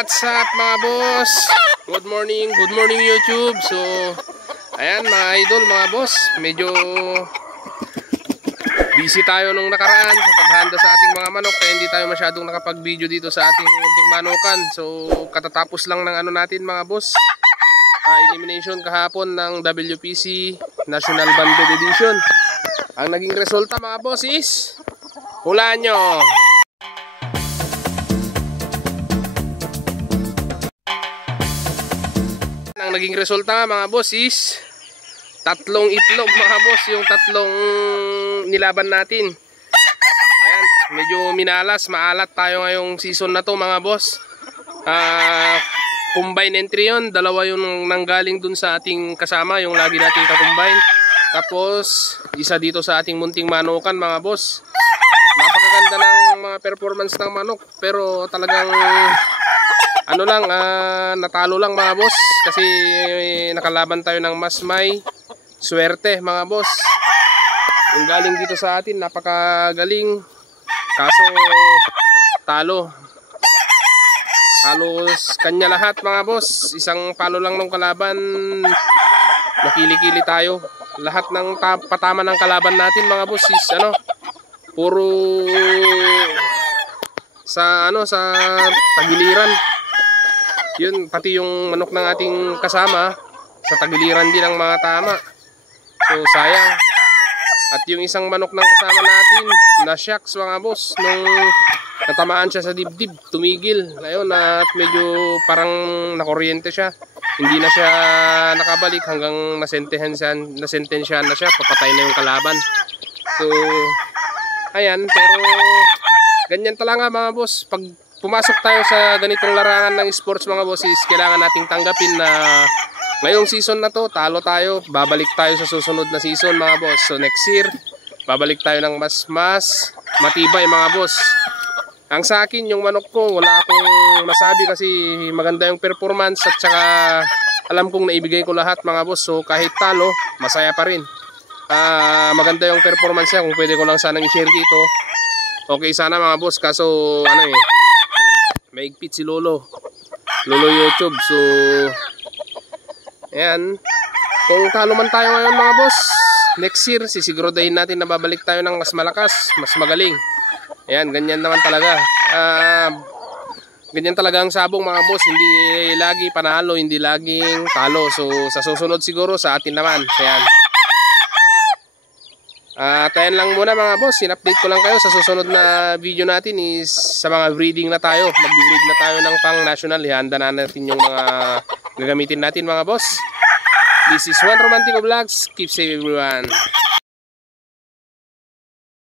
What's up mga boss? Good morning YouTube. So, ayan mga idol, mga boss, medyo busy tayo nung nakaraan sa paghanda sa ating mga manok, kaya hindi tayo masyadong nakapag-video dito sa ating munting manukan. So, katatapos lang ng ano natin mga boss, elimination kahapon ng WPC National Banded Edition. Ang naging resulta mga boss is, hulaan nyo. Ang naging resulta mga boss is tatlong itlog mga boss, yung tatlong nilaban natin. Ayan, medyo minalas, maalat tayo ngayong season na to mga boss. Combine entry yun, dalawa yung nanggaling dun sa ating kasama, yung lagi nating kakombine. Tapos isa dito sa ating munting manukan mga boss. Napakaganda ng mga performance ng manok, pero talagang ano lang, natalo lang mga boss, kasi nakalaban tayo ng mas may swerte mga boss. Yung galing dito sa atin napakagaling, kaso talo. Halos kanya lahat mga boss. Isang palo lang ng kalaban, nakili-kili tayo. Lahat ng patama ng kalaban natin mga boss is ano, puro sa ano, sa tagiliran. Yun, pati yung manok ng ating kasama sa tagiliran din ang mga tama. So sayang. At yung isang manok ng kasama natin na shocks mga boss, nung natamaan siya sa dibdib, tumigil. Ayun, at medyo parang nakuryente siya. Hindi na siya nakabalik hanggang nasentensyahan na siya, papatay na yung kalaban. So ayan, pero ganyan talaga mga boss. Pag pumasok tayo sa ganitong larangan ng sports mga boss, is kailangan nating tanggapin na ngayong season na to, talo tayo. Babalik tayo sa susunod na season mga boss. So next year, babalik tayo ng mas matibay mga boss. Ang sa akin, yung manok ko, wala akong masabi kasi maganda yung performance, at saka alam kong naibigay ko lahat mga boss. So kahit talo, masaya pa rin. Maganda yung performance niya. Kung pwede ko lang sanang i-share dito, okay sana mga boss. Kaso ano eh, maigpit si Lolo YouTube. So ayan, kung talo man tayo ngayon mga boss, next year sisiguraduhin natin na babalik tayo ng mas malakas, mas magaling. Ayan, ganyan naman talaga. Ganyan talaga ang sabong mga boss. Hindi lagi panalo, hindi laging talo. So sa susunod siguro sa atin naman. Ayan. Ayan lang muna mga boss. In-update ko lang kayo. Sa susunod na video natin is sa mga breeding na tayo. Mag-breed na tayo ng pang national. Ihanda na natin yung mga gagamitin natin mga boss. This is Juan Romantico Vlogs. Keep safe everyone.